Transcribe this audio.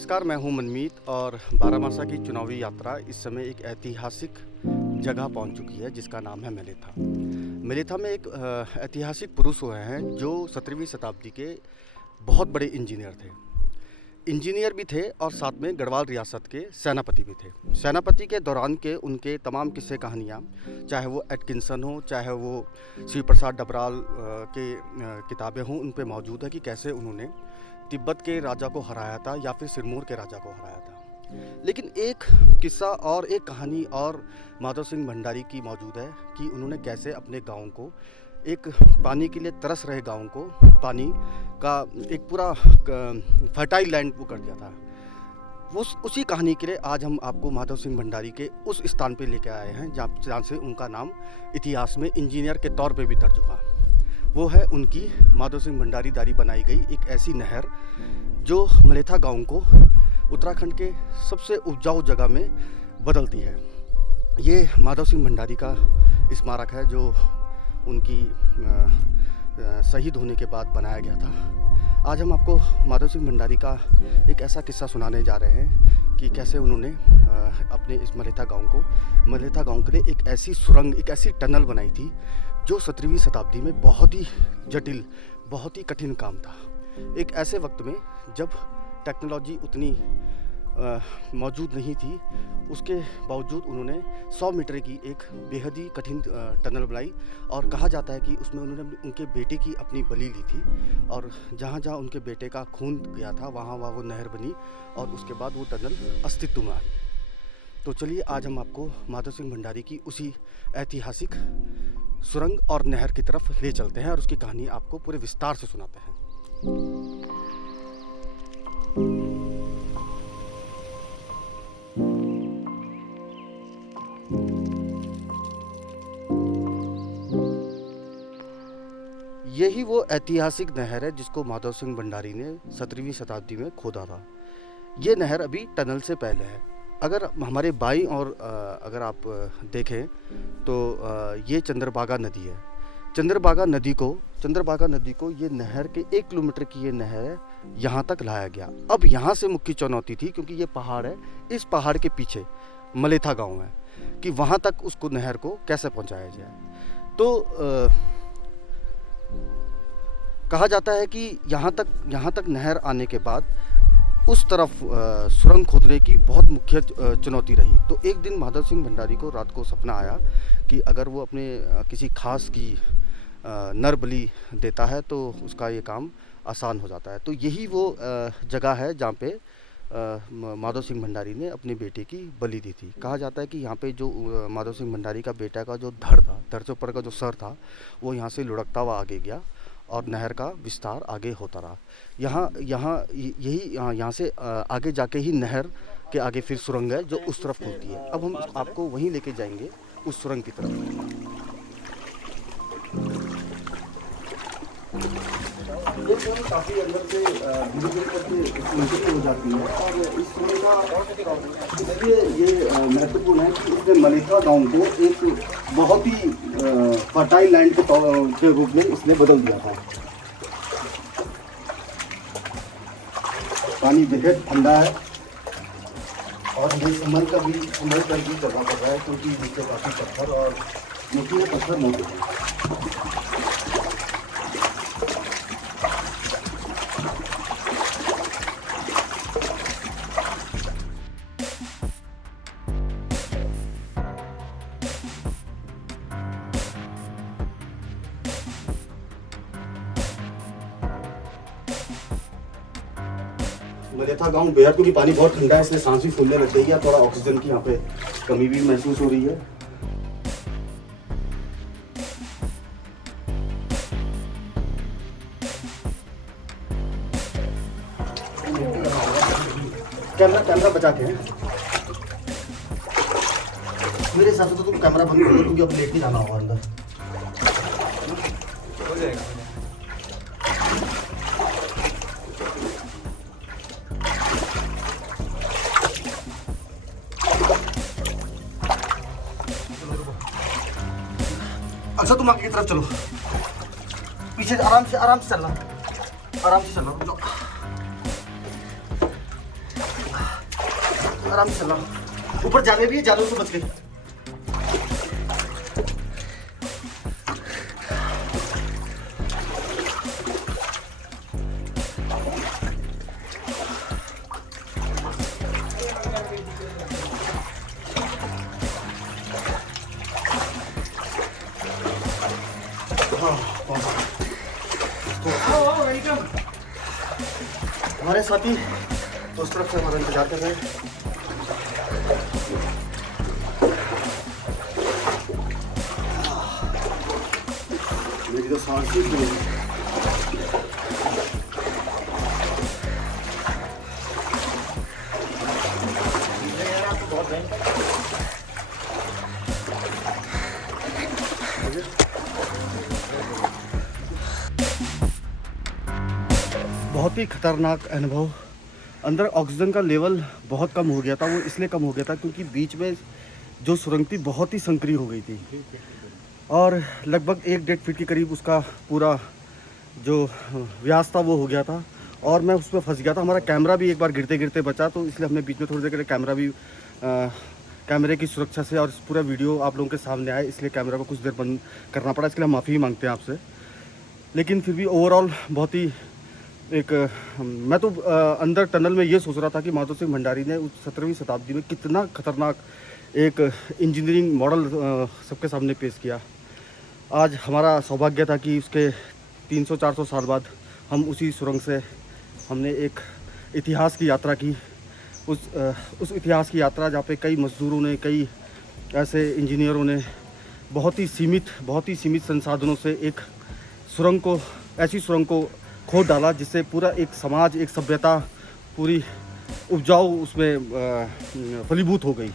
नमस्कार, मैं हूं मनमीत और बारामासा की चुनावी यात्रा इस समय एक ऐतिहासिक जगह पहुंच चुकी है जिसका नाम है मेलेथा। मेलेथा में एक ऐतिहासिक पुरुष हुए हैं जो 17वीं शताब्दी के बहुत बड़े इंजीनियर थे। इंजीनियर भी थे और साथ में गढ़वाल रियासत के सेनापति भी थे। सेनापति के दौरान के उनके तमाम किस्से कहानियाँ, चाहे वो एटकिंसन हो, चाहे वो शिव प्रसाद डबराल के किताबें हों, उन पे मौजूद है कि कैसे उन्होंने तिब्बत के राजा को हराया था या फिर सिरमौर के राजा को हराया था। लेकिन एक किस्सा और एक कहानी और माधव सिंह भंडारी की मौजूद है कि उन्होंने कैसे अपने गांव को, एक पानी के लिए तरस रहे गांव को, पानी का एक पूरा फर्टाइल लैंड वो कर दिया था। उसी कहानी के लिए आज हम आपको माधव सिंह भंडारी के उस स्थान पे लेके आए हैं जहाँ से उनका नाम इतिहास में इंजीनियर के तौर पे भी दर्ज हुआ। वो है उनकी माधव सिंह भंडारी द्वारा बनाई गई एक ऐसी नहर जो मेलेथा गांव को उत्तराखंड के सबसे उपजाऊ जगह में बदलती है। ये माधव सिंह भंडारी का स्मारक है जो उनकी शहीद होने के बाद बनाया गया था। आज हम आपको माधव सिंह भंडारी का एक ऐसा किस्सा सुनाने जा रहे हैं कि कैसे उन्होंने अपने इस मेलेथा गांव के लिए एक ऐसी सुरंग, एक ऐसी टनल बनाई थी जो 17वीं शताब्दी में बहुत ही जटिल, बहुत ही कठिन काम था। एक ऐसे वक्त में जब टेक्नोलॉजी उतनी मौजूद नहीं थी, उसके बावजूद उन्होंने 100 मीटर की एक बेहद ही कठिन टनल बनाई और कहा जाता है कि उसमें उन्होंने उनके बेटे की अपनी बलि ली थी और जहाँ जहाँ उनके बेटे का खून गया था वहाँ वो नहर बनी और उसके बाद वो टनल अस्तित्व में आई। तो चलिए आज हम आपको माधव सिंह भंडारी की उसी ऐतिहासिक सुरंग और नहर की तरफ ले चलते हैं और उसकी कहानी आपको पूरे विस्तार से सुनाते हैं। यही वो ऐतिहासिक नहर है जिसको माधव सिंह भंडारी ने 17वीं शताब्दी में खोदा था। ये नहर अभी टनल से पहले है। अगर हमारे बाईं और अगर आप देखें तो ये चंद्रभागा नदी है। चंद्रभागा नदी को ये नहर के 1 किलोमीटर की ये नहर है, यहाँ तक लाया गया। अब यहाँ से मुख्य चुनौती थी, क्योंकि ये पहाड़ है, इस पहाड़ के पीछे मेलेथा गांव है, कि वहाँ तक उसको नहर को कैसे पहुँचाया जाए। तो कहा जाता है कि यहाँ तक नहर आने के बाद उस तरफ सुरंग खोदने की बहुत मुख्य चुनौती रही। तो एक दिन माधव सिंह भंडारी को रात को सपना आया कि अगर वो अपने किसी खास की नर बलि देता है तो उसका ये काम आसान हो जाता है। तो यही वो जगह है जहाँ पे माधव सिंह भंडारी ने अपने बेटे की बलि दी थी। कहा जाता है कि यहाँ पे जो माधव सिंह भंडारी का बेटा का जो धड़ से ऊपर का जो सर था वो यहाँ से लुढ़कता हुआ आगे गया और नहर का विस्तार आगे होता रहा। यहाँ से आगे जाके ही नहर के आगे फिर सुरंग है जो उस तरफ खुलती है। अब हम आपको वहीं लेके जाएंगे, उस सुरंग की तरफ। ये सुरंग काफ़ी अंदर से धीरे-धीरे करके हो जाती है और इस सुरंग का इसलिए ये महत्वपूर्ण है कि इसने मेलेथा गांव को एक बहुत ही फर्टाइल लैंड के रूप में इसने बदल दिया था। पानी बेहद ठंडा है और ये संभल कर भी चलना पड़ रहा है, क्योंकि नीचे काफ़ी पत्थर और नुकीले पत्थर मौजूद हैं। मेलेथा गांव बेहद, क्योंकि पानी बहुत ठंडा है इसलिए सांस भी फूलने लग गई है, थोड़ा ऑक्सीजन की यहाँ पे कमी भी महसूस हो रही है। कैमरा बचा के मेरे हिसाब से तो तुम कैमरा बंद कर दो, क्योंकि अब लेट ही जाना होगा अंदर। हो जाएगा। अच्छा तुम आगे की तरफ चलो, पीछे आराम से चलना, रुक जाओ। आराम से चल रहा। ऊपर जाने भी है, जानवर से बच गई। हमारे साथी तो उस तरफ से हमारा इंतजार कर रहे हैं। मेरी तो सांस ही नहीं है। बहुत ही खतरनाक अनुभव। अंदर ऑक्सीजन का लेवल बहुत कम हो गया था। वो इसलिए कम हो गया था क्योंकि बीच में जो सुरंग थी बहुत ही संकरी हो गई थी और लगभग 1-1.5 फीट के करीब उसका पूरा जो व्यास था वो हो गया था और मैं उसमें फंस गया था। हमारा कैमरा भी एक बार गिरते गिरते बचा, तो इसलिए हमने बीच में थोड़ी देर के लिए कैमरा भी कैमरे की सुरक्षा से और पूरा वीडियो आप लोगों के सामने आए, इसलिए कैमरा को कुछ देर बंद करना पड़ा। इसके लिए हम माफ़ी मांगते हैं आपसे। लेकिन फिर भी ओवरऑल बहुत ही मैं तो अंदर टनल में ये सोच रहा था कि माधव सिंह भंडारी ने उस 17वीं शताब्दी में कितना खतरनाक एक इंजीनियरिंग मॉडल सबके सामने पेश किया। आज हमारा सौभाग्य था कि उसके 300-400 साल बाद हम उसी सुरंग से हमने एक इतिहास की यात्रा की। उस इतिहास की यात्रा जहाँ पे कई मजदूरों ने, कई ऐसे इंजीनियरों ने बहुत ही सीमित संसाधनों से एक ऐसी सुरंग को खोद डाला जिससे पूरा एक समाज, एक सभ्यता पूरी उपजाऊ उसमें फलीभूत हो गई।